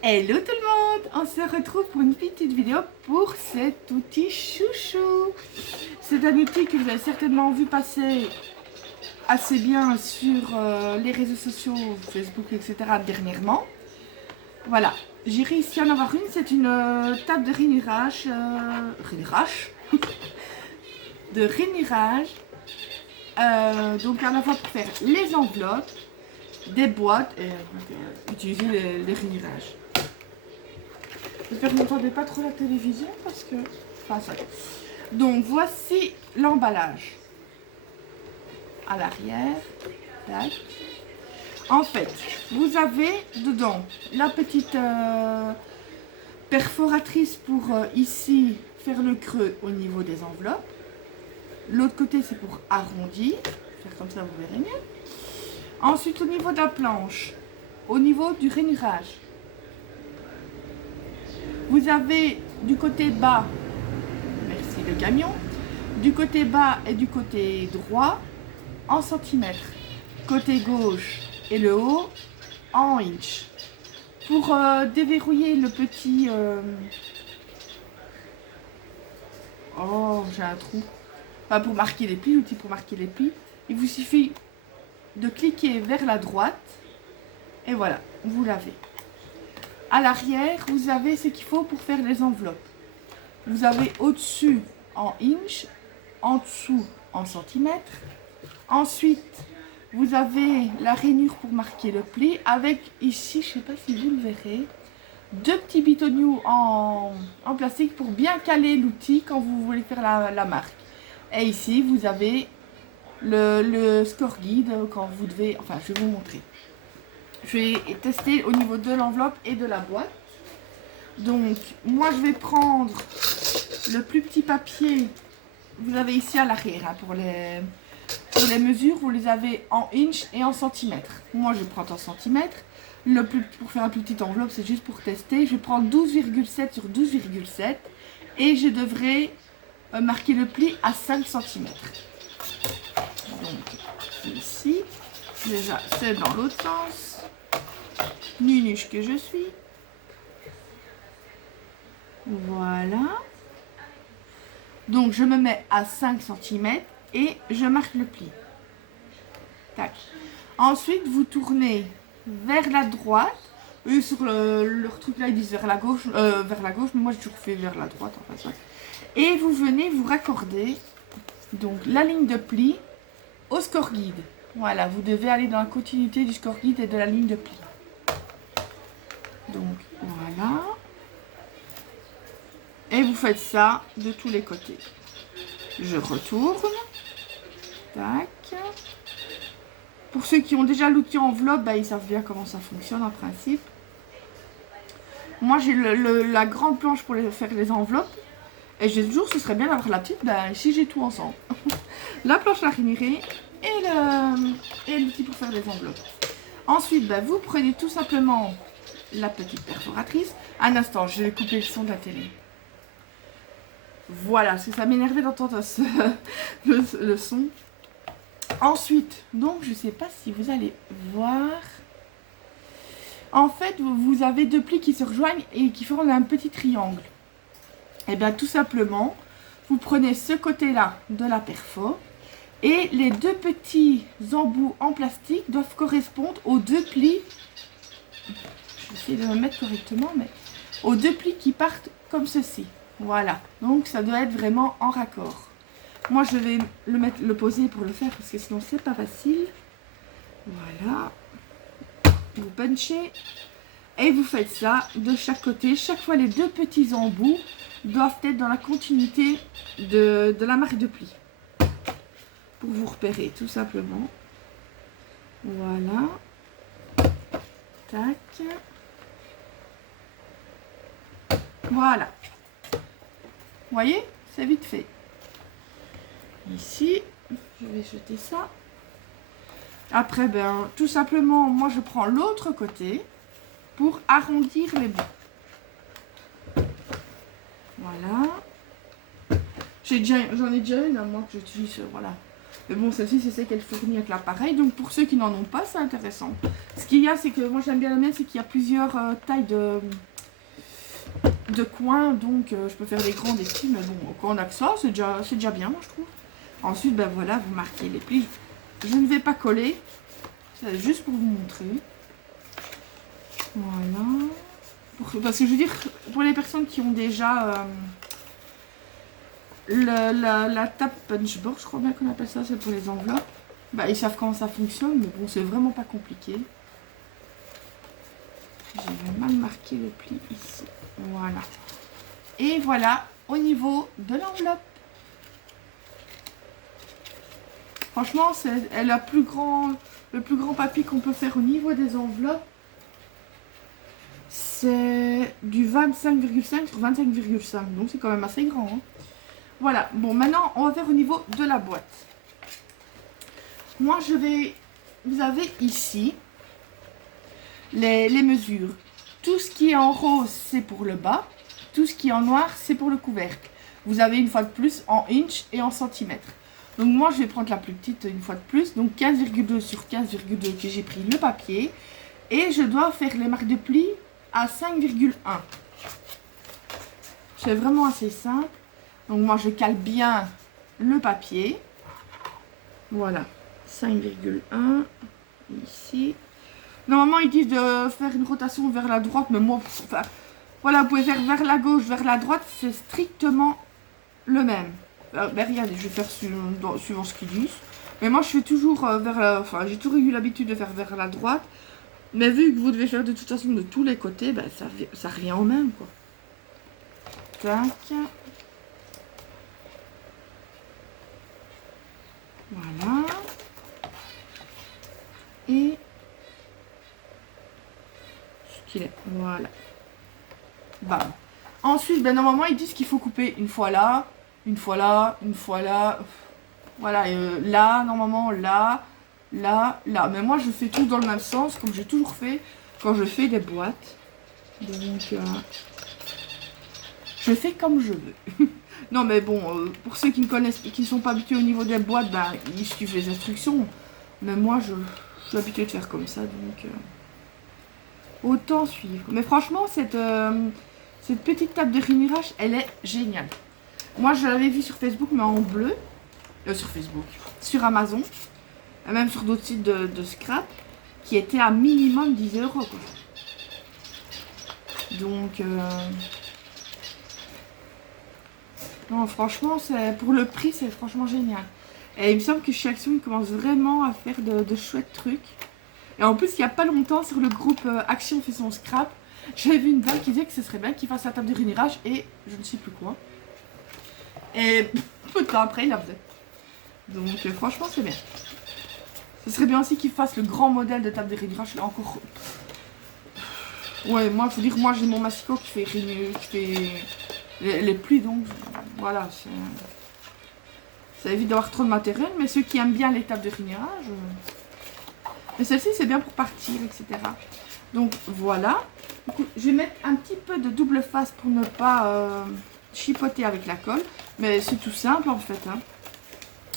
Hello tout le monde, on se retrouve pour une petite vidéo pour cet outil chouchou. C'est un outil que vous avez certainement vu passer assez bien sur les réseaux sociaux, Facebook, etc. dernièrement. Voilà, j'ai réussi à en avoir une, c'est une table de rainurage, de rainurage, donc à la fois pour faire les enveloppes, des boîtes et utiliser les rainurages. J'espère que vous n'entendez pas trop la télévision parce que... Enfin, ça... Donc, voici l'emballage. À l'arrière. Tac. En fait, vous avez dedans la petite perforatrice pour ici faire le creux au niveau des enveloppes. L'autre côté, c'est pour arrondir. Faire comme ça, vous verrez mieux. Ensuite, au niveau de la planche, au niveau du rainurage, vous avez du côté bas, merci le camion, du côté bas et du côté droit en centimètres, côté gauche et le haut en inch. Pour déverrouiller le petit... Oh, j'ai un trou. Enfin, pour marquer les plis, l'outil pour marquer les plis, il vous suffit de cliquer vers la droite et voilà, vous l'avez. À l'arrière, vous avez ce qu'il faut pour faire les enveloppes. Vous avez au-dessus en inch, en dessous en centimètres. Ensuite, vous avez la rainure pour marquer le pli avec ici, je ne sais pas si vous le verrez, deux petits bitoniaux en plastique pour bien caler l'outil quand vous voulez faire la marque. Et ici, vous avez le score guide quand vous devez... Enfin, je vais vous montrer. Je vais tester au niveau de l'enveloppe et de la boîte. Donc, moi, je vais prendre le plus petit papier. Vous avez ici à l'arrière, hein, pour les mesures, vous les avez en inch et en centimètres. Moi, je prends en centimètres. Pour faire un plus petite enveloppe, c'est juste pour tester. Je vais prendre 12,7 sur 12,7 et je devrais marquer le pli à 5 cm. Donc, ici, déjà, c'est dans l'autre sens. Nunuche que je suis. Voilà. Donc je me mets à 5 cm et je marque le pli. Tac. Ensuite, vous tournez vers la droite. Eux, sur leur truc là, ils disent vers la gauche, mais moi j'ai toujours fait vers la droite. Enfin, et vous venez vous raccorder donc la ligne de pli au score guide. Voilà, vous devez aller dans la continuité du score guide et de la ligne de pli. Donc voilà. Et vous faites ça de tous les côtés. Je retourne. Tac. Pour ceux qui ont déjà l'outil enveloppe, bah, ils savent bien comment ça fonctionne en principe. Moi j'ai la grande planche pour faire les enveloppes. Et j'ai toujours, ce serait bien d'avoir la petite, bah, ici j'ai tout ensemble. La planche à rainuré et l'outil pour faire les enveloppes. Ensuite, bah, vous prenez tout simplement la petite perforatrice. Un instant, je vais couper le son de la télé. Voilà, parce que ça m'énervait d'entendre le son. Ensuite, donc je ne sais pas si vous allez voir. En fait, vous avez deux plis qui se rejoignent et qui forment un petit triangle. Et bien tout simplement, vous prenez ce côté-là de la perfo et les deux petits embouts en plastique doivent correspondre aux deux plis. Je vais essayer de me mettre correctement, mais aux deux plis qui partent comme ceci. Voilà, donc ça doit être vraiment en raccord. Moi je vais le poser pour le faire parce que sinon c'est pas facile. Voilà, vous punchez et vous faites ça de chaque côté. Chaque fois les deux petits embouts doivent être dans la continuité de la marque de pli. Pour vous repérer tout simplement. Voilà. Tac. Voilà. Vous voyez, c'est vite fait. Ici, je vais jeter ça. Après, ben, tout simplement, moi je prends l'autre côté pour arrondir les bouts. Voilà. J'en ai déjà une, moi, que j'utilise, voilà, Mais bon, celle-ci, c'est celle qu'elle fournit avec l'appareil. Donc pour ceux qui n'en ont pas, c'est intéressant. Ce qu'il y a, c'est que moi j'aime bien la mienne, c'est qu'il y a plusieurs tailles de coins. Donc je peux faire des grands, des petits. Mais bon, quand on a que ça, c'est déjà bien, moi je trouve. Ensuite, ben voilà, vous marquez les plis. Je ne vais pas coller. C'est juste pour vous montrer. Voilà. Parce que je veux dire, pour les personnes qui ont déjà la table punchboard, je crois bien qu'on appelle ça, c'est pour les enveloppes. Bah, ils savent comment ça fonctionne, mais bon, c'est vraiment pas compliqué. J'avais mal marqué le pli ici. Voilà. Et voilà, au niveau de l'enveloppe. Franchement, elle a le plus grand papier qu'on peut faire au niveau des enveloppes. C'est du 25,5 sur 25,5. Donc c'est quand même assez grand. Hein. Voilà. Bon, maintenant, on va faire au niveau de la boîte. Moi, vous avez ici les mesures. Tout ce qui est en rose, c'est pour le bas. Tout ce qui est en noir, c'est pour le couvercle. Vous avez une fois de plus en inch et en centimètres. Donc moi, je vais prendre la plus petite une fois de plus. Donc 15,2 sur 15,2 que j'ai pris le papier. Et je dois faire les marques de pli à 5,1. C'est vraiment assez simple. Donc moi, je cale bien le papier. Voilà. 5,1 ici. Normalement, ils disent de faire une rotation vers la droite. Mais moi, enfin, voilà, vous pouvez faire vers la gauche, vers la droite. C'est strictement le même. Ben, regardez, je vais faire suivant ce qu'ils disent. Mais moi, je fais toujours vers la... Enfin, j'ai toujours eu l'habitude de faire vers la droite. Mais vu que vous devez faire de toute façon de tous les côtés, ben, ça revient au même, quoi. Tac. Voilà. Et... ce qu'il est. Voilà. Bam. Ensuite, ben, normalement, ils disent qu'il faut couper une fois là, une fois là, une fois là. Voilà, là, normalement, là, là, là. Mais moi, je fais tout dans le même sens, comme j'ai toujours fait quand je fais des boîtes. Donc, je fais comme je veux. Non, mais bon, pour ceux qui me connaissent et qui ne sont pas habitués au niveau des boîtes, ben, ils suivent les instructions. Mais moi, je suis habituée de faire comme ça, donc autant suivre. Mais franchement, cette petite table de rinirage, elle est géniale. Moi, je l'avais vue sur Facebook, mais en bleu. Sur Facebook. Sur Amazon. Et même sur d'autres sites de scrap. Qui était à minimum 10 €. Quoi. Donc... non, franchement, pour le prix, c'est franchement génial. Et il me semble que chez Action, ils commencent vraiment à faire de chouettes trucs. Et en plus, il n'y a pas longtemps, sur le groupe Action fait son scrap, j'avais vu une dame qui disait que ce serait bien qu'il fasse la table de rinirage et je ne sais plus quoi. Et peu de temps après, il la faisait. Donc franchement, c'est bien. Ce serait bien aussi qu'il fasse le grand modèle de table de rinirage. Encore... ouais, moi, il faut dire, moi j'ai mon massicot qui fait les plis, donc voilà. Ça évite d'avoir trop de matériel, mais ceux qui aiment bien les tables de rinirage... mais celle-ci, c'est bien pour partir, etc. Donc voilà. Je vais mettre un petit peu de double face pour ne pas chipoter avec la colle. Mais c'est tout simple en fait. Hein.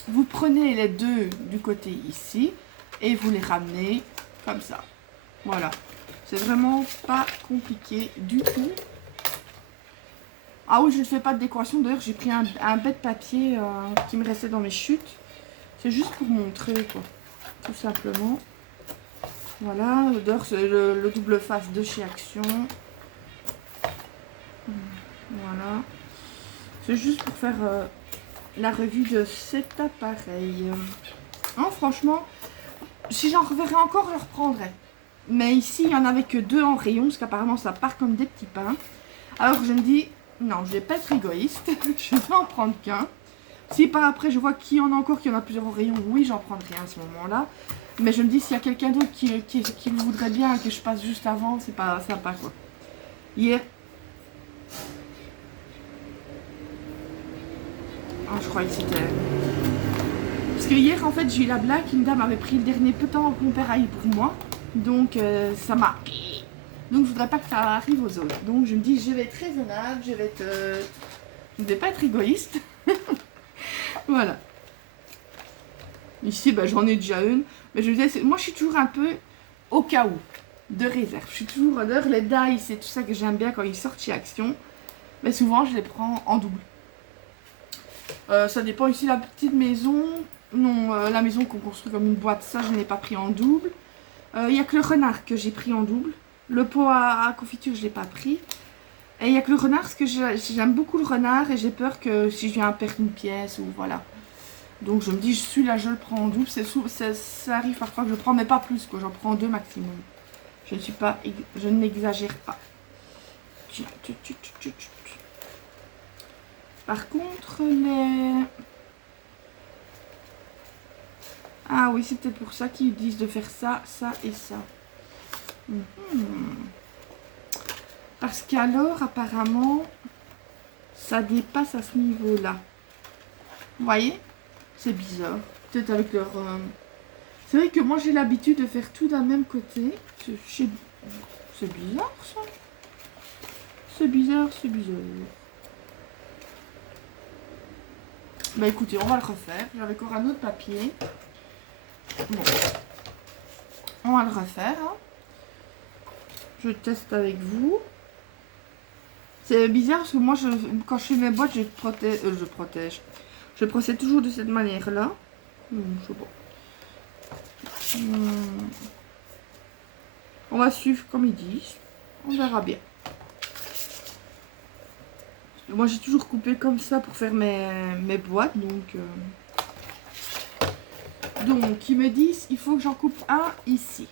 Vous prenez les deux du côté ici et vous les ramenez comme ça. Voilà. C'est vraiment pas compliqué du tout. Ah oui, je ne fais pas de décoration. D'ailleurs, j'ai pris un bête papier qui me restait dans mes chutes. C'est juste pour montrer quoi. Tout simplement. Voilà, d'ailleurs c'est le double face de chez Action. Voilà. C'est juste pour faire la revue de cet appareil. Non, franchement, si j'en reverrai encore, je reprendrai. Mais ici, il n'y en avait que 2 en rayon, parce qu'apparemment ça part comme des petits pains. Alors je me dis, non, je vais pas être égoïste, je vais en prendre qu'un. Si par après je vois qu'il y en a encore, qu'il y en a plusieurs en rayon, oui, j'en prendrai un à ce moment-là. Mais je me dis, s'il y a quelqu'un d'autre qui le voudrait bien, que je passe juste avant, c'est pas sympa quoi. Hier... oh, je croyais que c'était... parce que hier, en fait, j'ai eu la blague qu'une dame avait pris le dernier petant que mon père a eu pour moi. Donc, ça m'a... donc, je voudrais pas que ça arrive aux autres. Donc, je me dis, je vais être raisonnable, je ne vais pas être égoïste. Voilà. Ici, bah, j'en ai déjà une. Mais je me disais, moi, je suis toujours un peu au cas où, de réserve. Je suis toujours d'ailleurs les dice, c'est tout ça que j'aime bien quand ils sortent chez Action. Mais souvent, je les prends en double. Ça dépend ici, la petite maison. Non, la maison qu'on construit comme une boîte, ça, je n'ai pas pris en double. Il n'y a que le renard que j'ai pris en double. Le pot à confiture, je ne l'ai pas pris. Et il n'y a que le renard parce que j'aime beaucoup le renard et j'ai peur que si je viens à perdre une pièce ou voilà. Donc je me dis, celui-là, je le prends en double. Ça arrive parfois que je prends, mais pas plus, quoi. J'en prends 2 maximum. Je n'exagère pas. Par contre, les... Ah oui, c'est peut-être pour ça qu'ils disent de faire ça, ça et ça. Parce qu'alors, apparemment, ça dépasse à ce niveau-là. Vous voyez? C'est bizarre. Peut-être avec leur... C'est vrai que moi, j'ai l'habitude de faire tout d'un même côté. C'est bizarre, ça. C'est bizarre, c'est bizarre. Bah écoutez, on va le refaire. J'avais encore un autre papier. Bon. On va le refaire. Hein. Je teste avec vous. C'est bizarre parce que moi, quand je fais mes boîtes, je protège. Je procède toujours de cette manière-là. Je sais pas. On va suivre comme ils disent. On verra bien. Moi, j'ai toujours coupé comme ça pour faire mes boîtes. Donc, ils me disent, il faut que j'en coupe un ici.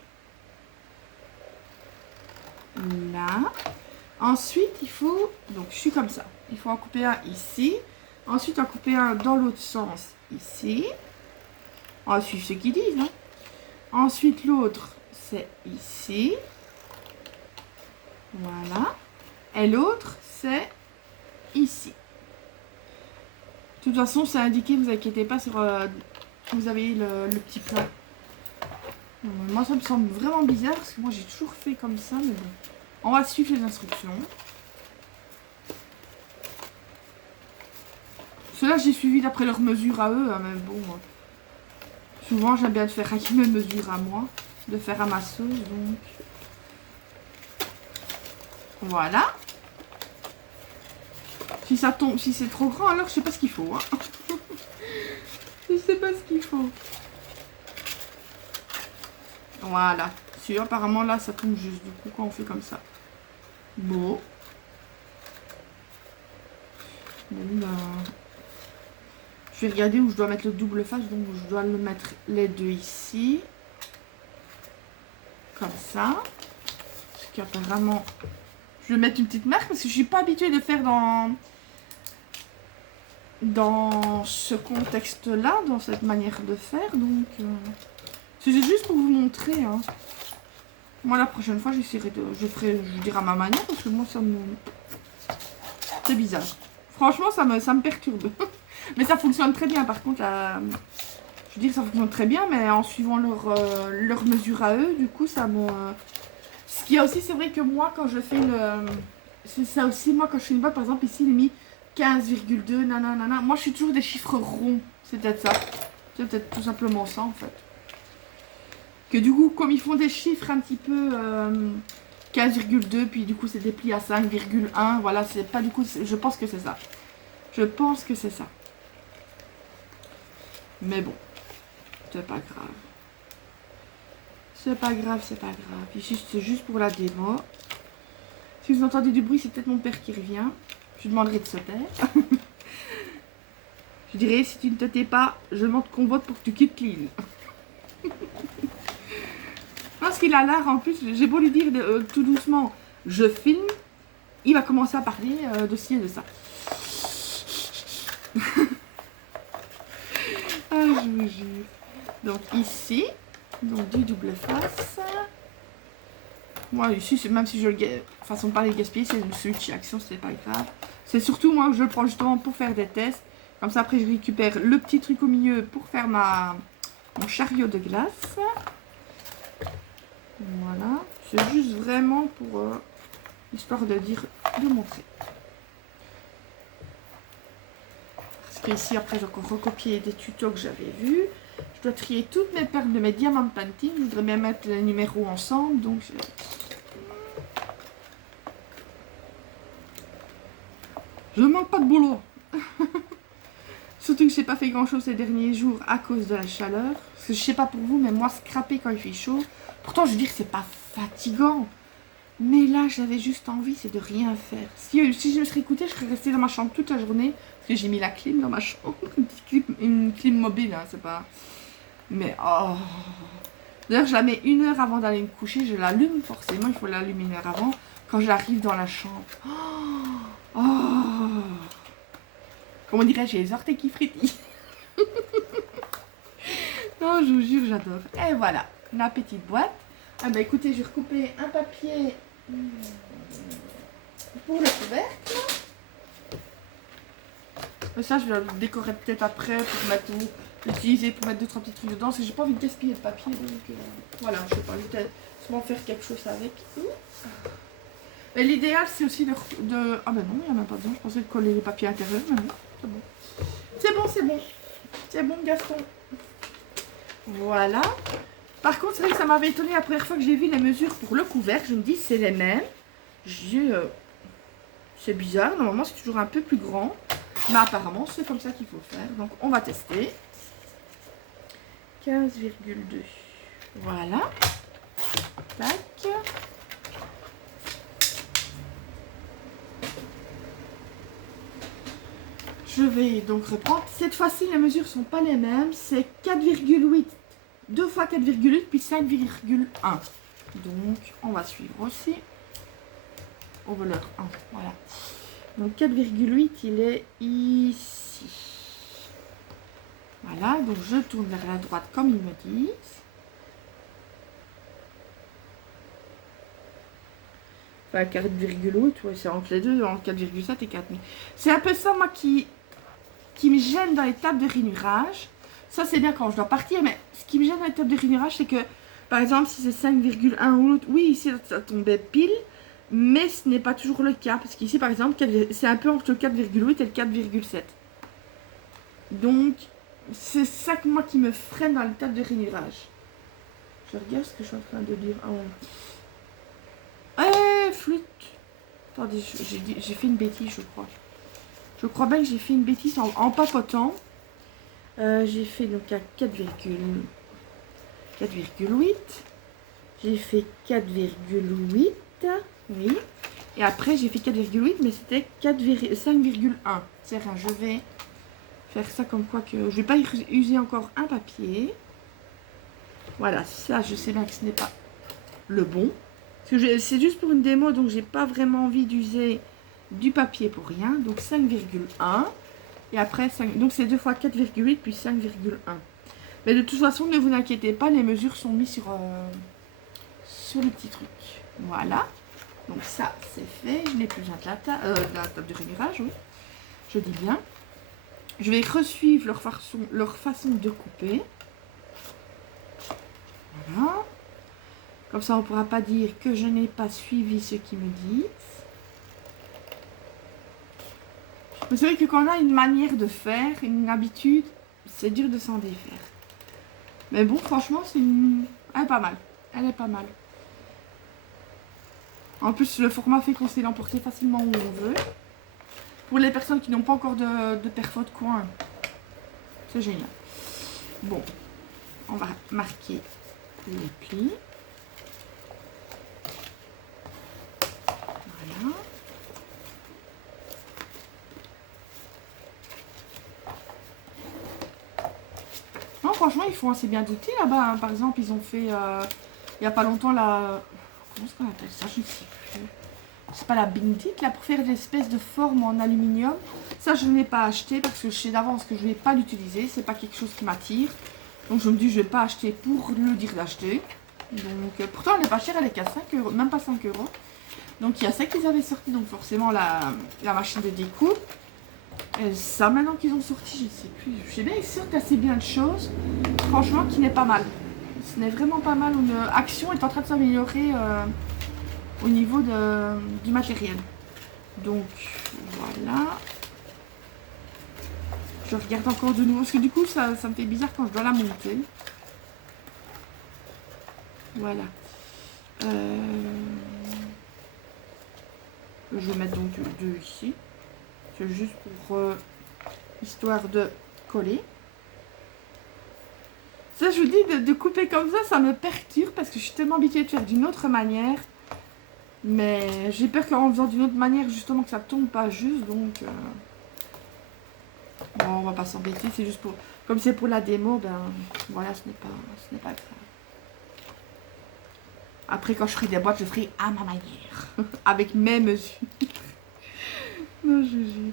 Là. Ensuite, il faut... Donc, je suis comme ça. Il faut en couper un ici. Ensuite, en couper un dans l'autre sens ici. On va suivre ce qu'ils disent. Hein. Ensuite, l'autre, c'est ici. Voilà. Et l'autre, c'est ici. De toute façon, c'est indiqué, ne vous inquiétez pas, sur, vous avez le petit plan. Moi, ça me semble vraiment bizarre parce que moi, j'ai toujours fait comme ça, mais bon. On va suivre les instructions. Ceux-là, j'ai suivi d'après leurs mesures à eux, hein, mais bon. Souvent, j'aime bien de faire avec mes mesures à moi, de faire à ma sauce, donc. Voilà. Si ça tombe, si c'est trop grand, alors je sais pas ce qu'il faut. Hein. Je sais pas ce qu'il faut. Voilà. Si apparemment là, ça tombe juste. Du coup, quand on fait comme ça. Bon. Bon, ben... Je vais regarder où je dois mettre le double face. Donc, je dois le mettre les deux ici. Comme ça. Parce qu'apparemment... Je vais mettre une petite marque parce que je suis pas habituée de faire dans ce contexte-là, dans cette manière de faire. Donc, c'est juste pour vous montrer. Hein. Moi, la prochaine fois, j'essaierai de... Je dirai à ma manière parce que moi, ça me... C'est bizarre. Franchement, ça me perturbe. Mais ça fonctionne très bien. Par contre, je veux dire, ça fonctionne très bien, mais en suivant leur mesure à eux, du coup, ça me... Ce qui est aussi, c'est vrai que moi, quand je fais le... C'est ça aussi, moi, quand je fais une boîte, par exemple, ici, il est mis 15,2, nanana. Moi, je suis toujours des chiffres ronds. C'est peut-être ça. C'est peut-être tout simplement ça, en fait. Que du coup, comme ils font des chiffres un petit peu 15,2, puis du coup, c'est déplié à 5,1. Voilà, c'est pas du coup... Je pense que c'est ça. Je pense que c'est ça. Mais bon, c'est pas grave. C'est pas grave, c'est pas grave. Ici, c'est juste pour la démo. Si vous entendez du bruit, c'est peut-être mon père qui revient. Je lui demanderai de se taire. Je dirais, si tu ne te tais pas, je demande qu'on vote pour que tu quittes l'île. Parce qu'il a l'air, en plus, j'ai beau lui dire tout doucement, je filme, il va commencer à parler de ci et de ça. Ah, je vous jure. Donc ici, donc du double face. Moi ici, même si je le façon de parler gaspiller, c'est une switch action, c'est pas grave. C'est surtout moi que je le prends justement pour faire des tests. Comme ça après je récupère le petit truc au milieu pour faire mon chariot de glace. Voilà. C'est juste vraiment pour histoire de montrer. Parce qu'ici après j'ai encore recopié des tutos que j'avais vus. Je dois trier toutes mes perles de mes diamants painting. Je voudrais bien mettre les numéros ensemble. Donc, je ne manque pas de boulot. Surtout que je n'ai pas fait grand chose ces derniers jours à cause de la chaleur. Parce que je sais pas pour vous, mais moi, scraper quand il fait chaud. Pourtant, je veux dire que c'est pas fatigant. Mais là, j'avais juste envie, c'est de rien faire. Si je me serais écoutée, je serais restée dans ma chambre toute la journée. Parce que j'ai mis la clim dans ma chambre. Une clim mobile, hein, c'est pas... Mais oh. D'ailleurs, je la mets 1 heure avant d'aller me coucher. Je l'allume forcément. Il faut l'allumer 1 heure avant. Quand j'arrive dans la chambre. Oh. Comment dirais-je, j'ai les orteils qui frétillent. Non, je vous jure, j'adore. Et voilà, la petite boîte. Ah bah écoutez, je vais recouper un papier pour le couvercle. Ça, je vais le décorer peut-être après pour mettre l'utiliser pour mettre 2-3 petits trucs dedans. Parce que j'ai pas envie de gaspiller de papier. Donc voilà, je sais pas, je vais peut-être sûrement faire quelque chose avec. Mais l'idéal, c'est aussi de... Ah ben non, il n'y en a pas besoin. Je pensais de coller les papiers intérieurs, mais non, c'est bon. C'est bon, c'est bon. C'est bon, Gaston. Voilà. Par contre, c'est vrai que ça m'avait étonné la première fois que j'ai vu les mesures pour le couvercle. Je me dis, c'est les mêmes. Je dis, c'est bizarre. Normalement, c'est toujours un peu plus grand. Mais apparemment, c'est comme ça qu'il faut faire. Donc, on va tester. 15,2. Voilà. Tac. Je vais donc reprendre. Cette fois-ci, les mesures ne sont pas les mêmes. C'est 4,8. 2 fois 4,8 puis 5,1. Donc, on va suivre aussi. Au voleur 1. Voilà. Donc, 4,8, il est ici. Voilà. Donc, je tourne vers la droite comme ils me disent. Enfin, 4,8, ouais, c'est entre les deux, entre 4,7 et 4. C'est un peu ça, moi, qui me gêne dans les tables de rainurage. Ça, c'est bien quand je dois partir, mais ce qui me gêne dans les tables de rainurage, c'est que, par exemple, si c'est 5,1 ou l'autre, oui, ici, ça tombait pile, mais ce n'est pas toujours le cas, parce qu'ici, par exemple, c'est un peu entre le 4,8 et le 4,7. Donc, c'est ça que moi qui me freine dans les tables de rainurage. Je regarde ce que je suis en train de lire. Flûte. Attendez, j'ai fait une bêtise, je crois. Je crois bien que j'ai fait une bêtise en papotant. J'ai fait donc à 4,8. J'ai fait 4,8. Oui. Et après, j'ai fait 4,8, mais c'était 5,1. C'est rien, je vais faire ça comme quoi que... Je vais pas user encore un papier. Voilà, ça, je sais bien que ce n'est pas le bon. C'est juste pour une démo, donc j'ai pas vraiment envie d'user du papier pour rien. Donc 5,1. Et après, 5, donc c'est 2 fois 4,8 puis 5,1. Mais de toute façon, ne vous inquiétez pas, les mesures sont mises sur le petit truc. Voilà. Donc ça, c'est fait. Je n'ai plus besoin de la table de rainurage, oui. Je dis bien. Je vais resuivre leur façon de couper. Voilà. Comme ça, on ne pourra pas dire que je n'ai pas suivi ce qu'ils me disent. Vous savez que quand on a une manière de faire, une habitude, c'est dur de s'en défaire. Mais bon, franchement, elle est pas mal. Elle est pas mal. En plus, le format fait qu'on sait l'emporter facilement où on veut. Pour les personnes qui n'ont pas encore de perfo de coin, c'est génial. Bon, on va marquer les plis. Voilà. Non, franchement, ils font assez bien d'outils là-bas. Hein. Par exemple, ils ont fait, il n'y a pas longtemps, la... Comment est-ce qu'on appelle ça? Je ne sais plus. C'est pas la bindite, là, pour faire des espèces de formes en aluminium. Ça, je ne l'ai pas acheté parce que je sais d'avance que je ne vais pas l'utiliser. C'est pas quelque chose qui m'attire. Donc, je me dis, je ne vais pas acheter pour le dire d'acheter. Donc, pourtant, elle n'est pas chère, elle est qu'à 5 €, même pas 5 €. Donc, il y a ça qu'ils avaient sorti. Donc, forcément, la machine de découpe. Et ça, maintenant qu'ils ont sorti, je ne sais plus. Je sais bien, ils sortent assez bien de choses. Franchement, qui n'est pas mal. Ce n'est vraiment pas mal. Action est en train de s'améliorer au niveau du matériel. Donc, voilà. Je regarde encore de nouveau. Parce que du coup, ça me fait bizarre quand je dois la monter. Voilà. Je vais mettre donc deux ici. C'est juste pour histoire de coller. Ça, je vous dis, de couper comme ça me perturbe parce que je suis tellement habituée de faire d'une autre manière. Mais j'ai peur qu'en faisant d'une autre manière, justement, que ça tombe pas juste. Donc, bon, on va pas s'embêter. C'est juste pour... Comme c'est pour la démo, ben voilà, ce n'est pas grave. Après, quand je ferai des boîtes, je ferai à ma manière. Avec mes mesures. Non, je jure.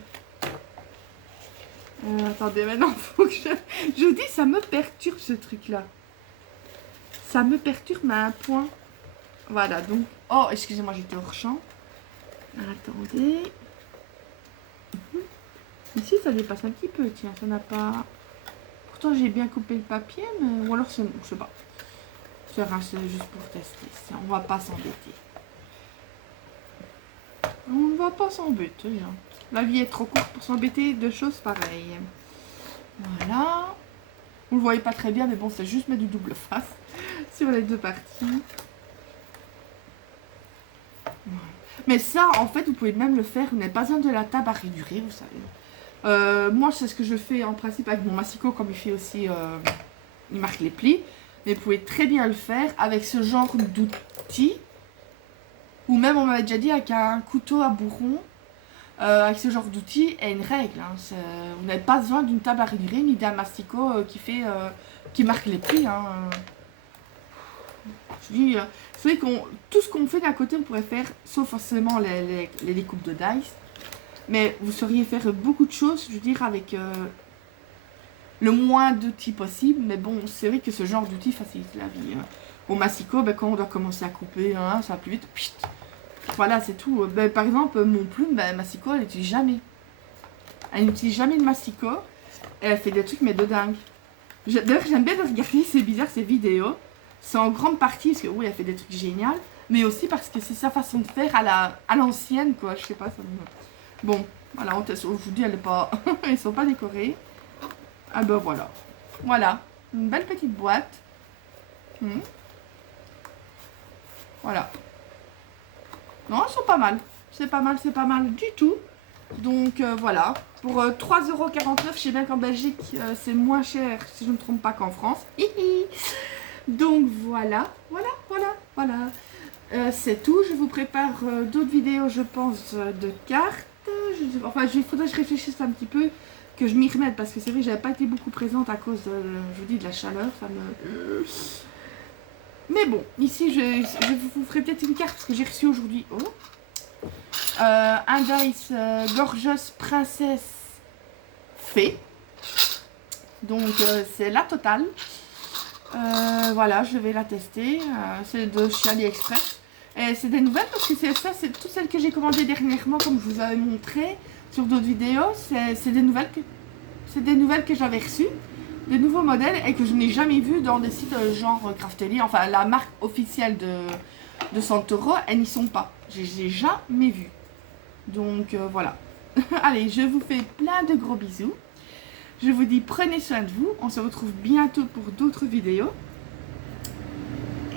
Attendez, maintenant, faut que je vous dis, ça me perturbe ce truc-là. Ça me perturbe à un point. Voilà, donc... Oh, excusez-moi, j'étais hors champ. Attendez. Ici, ça dépasse un petit peu, tiens, ça n'a pas... Pourtant, j'ai bien coupé le papier, mais... Ou alors, c'est... Je sais pas. C'est juste pour tester. On va pas s'embêter. On va pas s'embêter, hein. La vie est trop courte pour s'embêter de choses pareilles. Voilà. Vous le voyez pas très bien, mais bon, c'est juste mettre du double face sur les deux parties. Voilà. Mais ça, en fait, vous pouvez même le faire. Vous n'avez pas besoin de la table à réduire, vous savez. Moi, c'est ce que je fais en principe avec mon massicot, comme il fait aussi... il marque les plis. Mais vous pouvez très bien le faire avec ce genre d'outil. Ou même, on m'avait déjà dit, avec un couteau à bourron. Avec ce genre d'outil, et une règle. Hein, vous n'avez pas besoin d'une table à réduire, ni d'un masticot qui marque les plis. Hein. Je dis, c'est vrai que tout ce qu'on fait d'un côté, on pourrait faire, sauf forcément les découpes de dice. Mais vous sauriez faire beaucoup de choses, je veux dire, avec le moins d'outils possible. Mais bon, c'est vrai que ce genre d'outil facilite la vie. Hein. Au masticot, ben, quand on doit commencer à couper, hein, ça va plus vite. Pchit. Voilà, c'est tout. Ben, par exemple, mon plume, ben, massicot, elle n'utilise jamais. Elle n'utilise jamais de massicot. Et elle fait des trucs, mais de dingue. D'ailleurs, j'aime bien de regarder, c'est bizarre, ces vidéos. C'est en grande partie parce que, oui, elle fait des trucs géniaux. Mais aussi parce que c'est sa façon de faire à l'ancienne, quoi. Je sais pas, ça me... Bon, voilà, je vous dis, elle est pas... Ils sont pas décorés. Ah ben voilà. Voilà. Une belle petite boîte. Voilà. Non, elles sont pas mal. C'est pas mal du tout. Donc voilà. Pour 3,49 €, je sais bien qu'en Belgique, c'est moins cher, si je ne me trompe pas, qu'en France. Donc voilà. C'est tout. Je vous prépare d'autres vidéos, je pense, de cartes. Enfin, il faudrait que je réfléchisse un petit peu, que je m'y remette, parce que c'est vrai que j'avais pas été beaucoup présente à cause, je vous dis, de la chaleur. Ça me... Mais bon, ici, je vous ferai peut-être une carte, parce que j'ai reçu aujourd'hui un dice Gorgeous Princess Fée. Donc, c'est la totale. Voilà, je vais la tester. C'est de chez AliExpress. Et c'est des nouvelles, parce que c'est toutes celles que j'ai commandées dernièrement, comme je vous avais montré sur d'autres vidéos. C'est des nouvelles que j'avais reçues. Des nouveaux modèles et que je n'ai jamais vu dans des sites genre Craftelier. Enfin, la marque officielle de Santoro, elles n'y sont pas. Je les ai jamais vues. Donc, voilà. Allez, je vous fais plein de gros bisous. Je vous dis, prenez soin de vous. On se retrouve bientôt pour d'autres vidéos.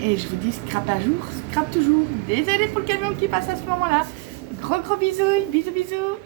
Et je vous dis, scrap un jour, scrap toujours. Désolée pour le camion qui passe à ce moment-là. Gros bisous, bisous.